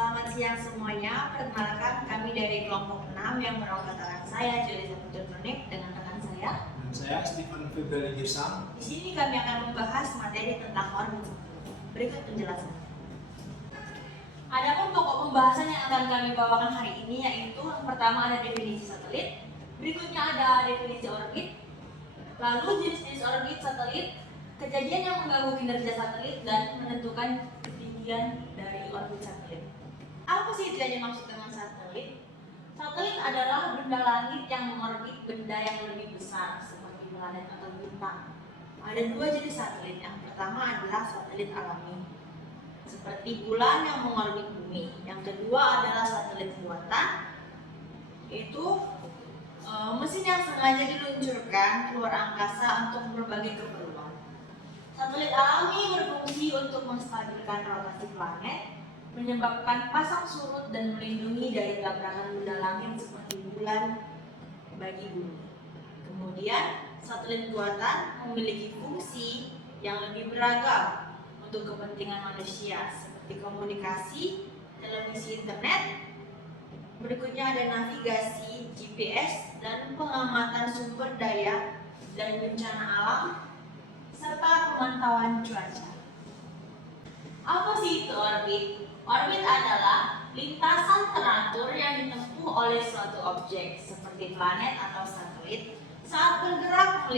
Selamat siang semuanya. Perkenalkan, kami dari kelompok 6 yang merawat saya Julius Putronik dengan rekan saya. Dan saya Stephen Februari Girsang. Di sini kami akan membahas materi tentang orbit. Berikut penjelasan. Adapun pokok pembahasan yang akan kami bawakan hari ini yaitu yang pertama ada definisi satelit, berikutnya ada definisi orbit, lalu jenis-jenis orbit satelit, kejadian yang mengganggu kinerja satelit, dan menentukan ketinggian dari orbit satelit. Apa sih itu yang dimaksud dengan satelit? Satelit adalah benda langit yang mengorbit benda yang lebih besar seperti planet atau bintang. Ada dua jenis satelit. Yang pertama adalah satelit alami, seperti bulan yang mengorbit bumi. Yang kedua adalah satelit buatan, yaitu mesin yang sengaja diluncurkan keluar angkasa untuk berbagai keperluan. Satelit alami berfungsi untuk menstabilkan rotasi planet, menyebabkan pasang surut dan melindungi dari tabrakan benda langit seperti bulan bagi bumi. Kemudian, satelit buatan memiliki fungsi yang lebih beragam untuk kepentingan manusia seperti komunikasi, televisi internet, berikutnya ada navigasi, GPS, dan pengamatan sumber daya dan bencana alam, serta pemantauan cuaca. Apa sih itu orbit? Orbit adalah lintasan teratur yang ditempuh oleh suatu objek seperti planet atau satelit saat bergerak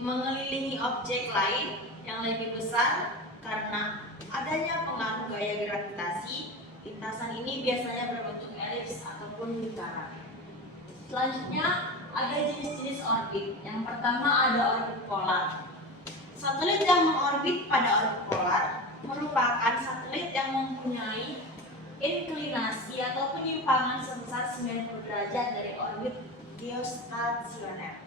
mengelilingi objek lain yang lebih besar. Karena adanya pengaruh gaya gravitasi, lintasan ini biasanya berbentuk elips ataupun lingkaran. Selanjutnya ada jenis-jenis orbit. Yang pertama ada orbit polar. Satelit yang mengorbit pada orbit polar merupakan satelit yang mempunyai inklinasi atau penyimpangan sebesar 90 derajat dari orbit geostasioner.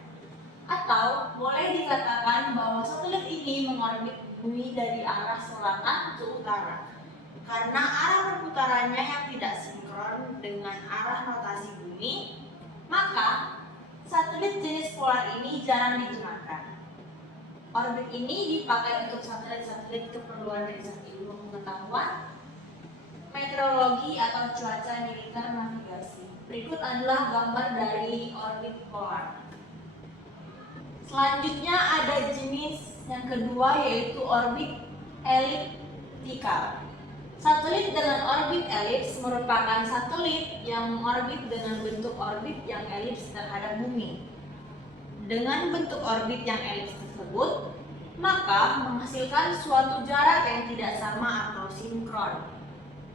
Atau boleh dikatakan bahwa satelit ini mengorbit bumi dari arah selatan ke utara. Karena arah perputarannya yang tidak sinkron dengan arah rotasi bumi, maka satelit jenis polar ini jarang digunakan. Orbit ini dipakai untuk satelit-satelit keperluan riset ilmu pengetahuan, meteorologi atau cuaca, militer, navigasi. Berikut adalah gambar dari orbit polar. Selanjutnya ada jenis yang kedua yaitu orbit eliptikal. Satelit dengan orbit elips merupakan satelit yang mengorbit dengan bentuk orbit yang elips terhadap bumi. Dengan bentuk orbit yang elips tersebut, maka menghasilkan suatu jarak yang tidak sama atau sinkron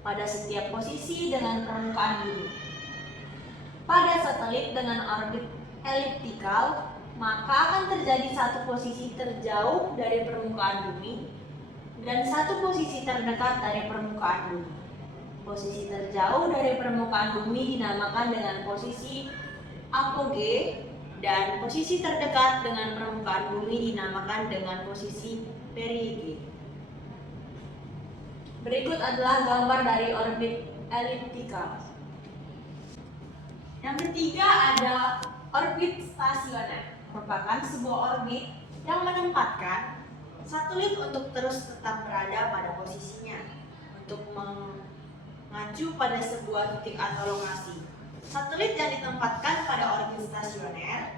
pada setiap posisi dengan permukaan bumi. Pada satelit dengan orbit eliptikal, maka akan terjadi satu posisi terjauh dari permukaan bumi dan satu posisi terdekat dari permukaan bumi. Posisi terjauh dari permukaan bumi dinamakan dengan posisi apogee, dan posisi terdekat dengan permukaan bumi dinamakan dengan posisi perigee. Berikut adalah gambar dari orbit eliptikal. Yang ketiga ada orbit stasioner, merupakan sebuah orbit yang menempatkan satelit untuk terus tetap berada pada posisinya untuk mengacu pada sebuah titik atau lokasi. Satelit yang ditempatkan pada orbit stasioner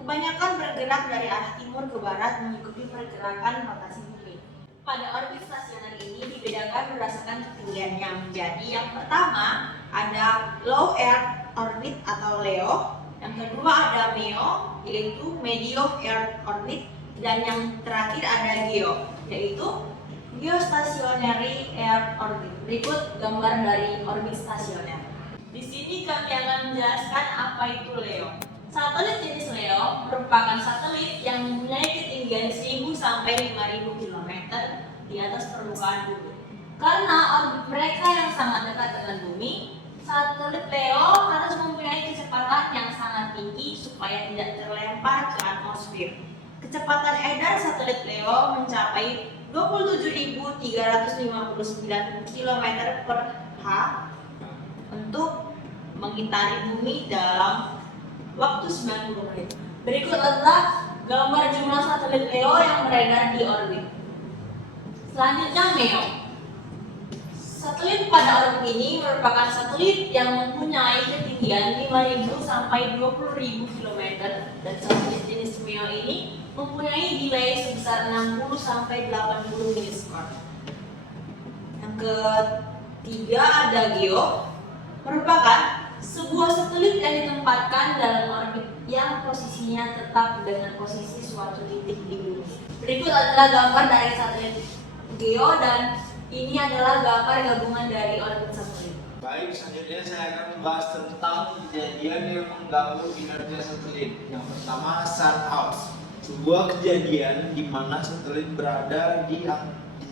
kebanyakan bergerak dari arah timur ke barat mengikuti pergerakan rotasi bumi. Pada orbit stasioner ini dibedakan berdasarkan ketinggiannya menjadi yang pertama ada low Earth orbit atau LEO, yang kedua ada MEO yaitu medium Earth orbit, dan yang terakhir ada GEO yaitu geostationary Earth orbit. Berikut gambar dari orbit stasioner. Di sini kami akan menjelaskan apa itu LEO. Satelit jenis LEO merupakan satelit yang mempunyai ketinggian 1000 sampai 5000 km di atas permukaan bumi. Karena orbit mereka yang sangat dekat dengan bumi, satelit LEO harus mempunyai kecepatan yang sangat tinggi supaya tidak terlempar ke atmosfer. Kecepatan edar satelit LEO mencapai 27.359 km/h untuk mengitari bumi dalam waktu 90 menit. Berikut adalah gambar jumlah satelit LEO yang beredar di orbit. Selanjutnya MEO. Satelit pada orbit ini merupakan merupakan satelit yang mempunyai ketinggian 5.000 sampai 20.000 km dan satelit jenis MEO ini mempunyai delay sebesar 60 sampai 80 milisekund. Yang ketiga ada GEO, merupakan sebuah satelit yang ditempatkan dalam orbit yang posisinya tetap dengan posisi suatu titik di bumi. Berikut adalah gambar dari satelit GEO dan ini adalah gambar gabungan dari orbit satelit. Baik, selanjutnya saya akan membahas tentang kejadian yang mengganggu kinerja satelit. Yang pertama, sunhouse. Sebuah kejadian di mana satelit berada di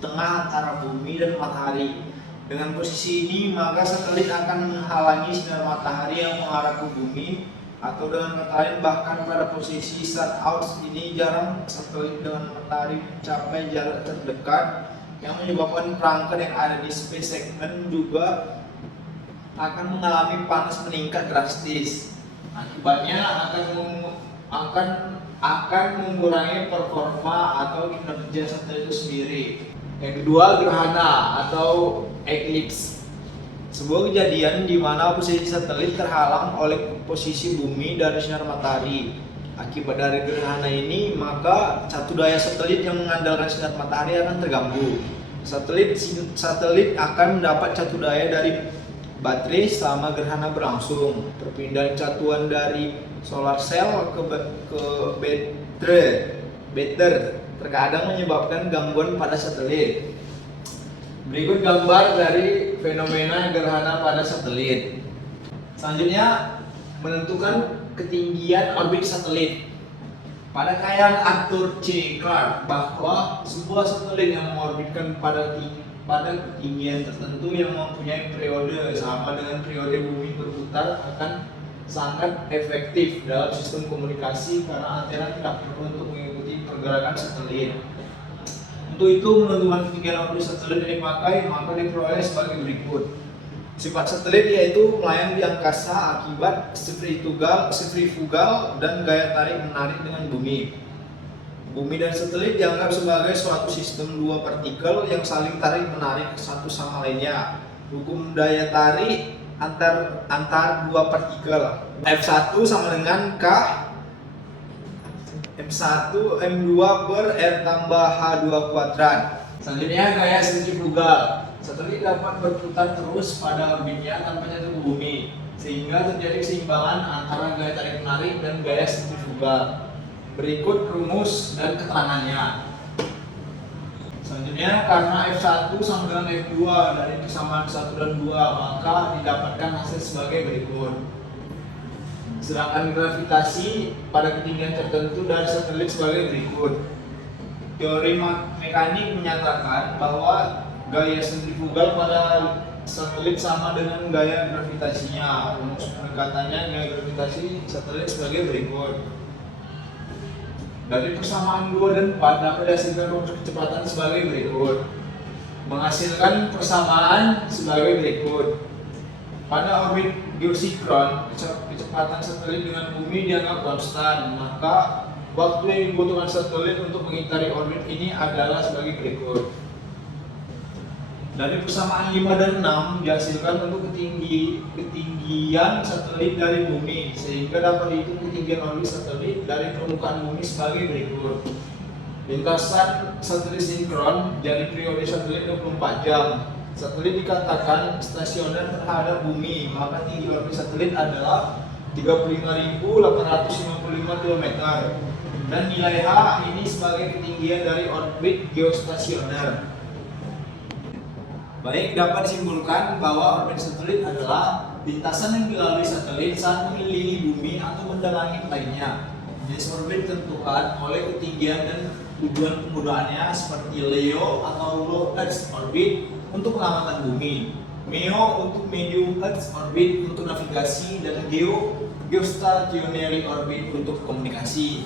tengah antara bumi dan matahari. Dengan posisi ini, maka satelit akan menghalangi sinar matahari yang mengarah ke bumi, atau dengan kata lain, bahkan pada posisi sunhouse ini jarang satelit dengan matahari mencapai jarak terdekat, yang menyebabkan perangkat yang ada di space segment juga akan mengalami panas meningkat drastis. Akibatnya akan mengurangi performa atau kinerja satelit itu sendiri. Yang kedua, gerhana atau eclipse. Sebuah kejadian di mana posisi satelit terhalang oleh posisi bumi dari sinar matahari. Akibat dari gerhana ini, maka satu daya satelit yang mengandalkan sinar matahari akan terganggu. Satelit akan mendapat satu daya dari baterai selama gerhana berlangsung. Perpindahan satuan dari solar cell ke baterai terkadang menyebabkan gangguan pada satelit. Berikut gambar dari fenomena gerhana pada satelit. Selanjutnya, menentukan ketinggian orbit satelit. Pada khayal Arthur C. Clarke bahwa sebuah satelit yang mengorbitkan pada ketinggian tertentu yang mempunyai periode sama dengan periode bumi berputar akan sangat efektif dalam sistem komunikasi karena antena tidak perlu untuk mengikuti pergerakan satelit. Untuk itu, menentukan ketinggian orbit satelit yang dipakai maka diperoleh sebagai berikut. Sifat satelit yaitu melayang di angkasa akibat sentrifugal dan gaya tarik menarik dengan bumi. Bumi dan satelit dianggap sebagai suatu sistem dua partikel yang saling tarik menarik satu sama lainnya. Hukum daya tarik antar dua partikel F1 sama dengan K M1 M2 per R tambah H2 kuadrat. Selanjutnya, gaya sentrifugal. Satelit dapat berputar terus pada orbitnya tanpa jatuh ke bumi, sehingga terjadi keseimbangan antara gaya tarik menarik dan gaya sentrifugal. Berikut rumus dan keterangannya. Selanjutnya, karena F1 sama dengan F2 dari persamaan 1 dan 2, maka didapatkan hasil sebagai berikut. Sedangkan gravitasi pada ketinggian tertentu dari satelit sebagai berikut. Teori mekanik menyatakan bahwa gaya sentrifugal pada satelit sama dengan gaya gravitasinya. Rumus pendekatannya gaya gravitasi satelit sebagai berikut. Dari persamaan 2 dan 4 dapat dihasilkan rumus kecepatan sebagai berikut. Menghasilkan persamaan sebagai berikut. Pada orbit geosinkron, kecepatan satelit dengan bumi dianggap konstan, maka waktu yang dibutuhkan satelit untuk mengitari orbit ini adalah sebagai berikut. Dari persamaan 5 dan 6 dihasilkan untuk ketinggian satelit dari bumi, sehingga dapat dihitung ketinggian orbit satelit dari permukaan bumi sebagai berikut. Lintasan satelit sinkron jadi periode satelit 24 jam. Satelit dikatakan stasioner terhadap bumi, maka tinggi orbit satelit adalah 35.855 km. Dan nilai H ini sebagai ketinggian dari orbit geostasioner. Baik, dapat disimpulkan bahwa orbit satelit adalah lintasan yang dilalui satelit saat mengelilingi bumi atau benda langit lainnya. Jenis orbit ditentukan oleh ketinggian dan tujuan penggunaannya seperti LEO atau Low Earth Orbit untuk pengamatan bumi, MEO untuk Medium Earth Orbit untuk navigasi, dan Geostationary Orbit untuk komunikasi.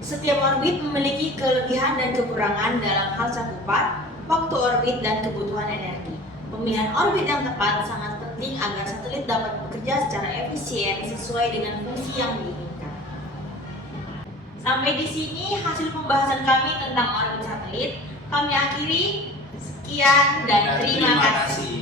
Setiap orbit memiliki kelebihan dan kekurangan dalam hal cakupan, waktu orbit, dan kebutuhan energi. Pemilihan orbit yang tepat sangat penting agar satelit dapat bekerja secara efisien sesuai dengan fungsi yang diinginkan. Sampai di sini hasil pembahasan kami tentang orbit satelit. Kami akhiri. Sekian dan terima kasih.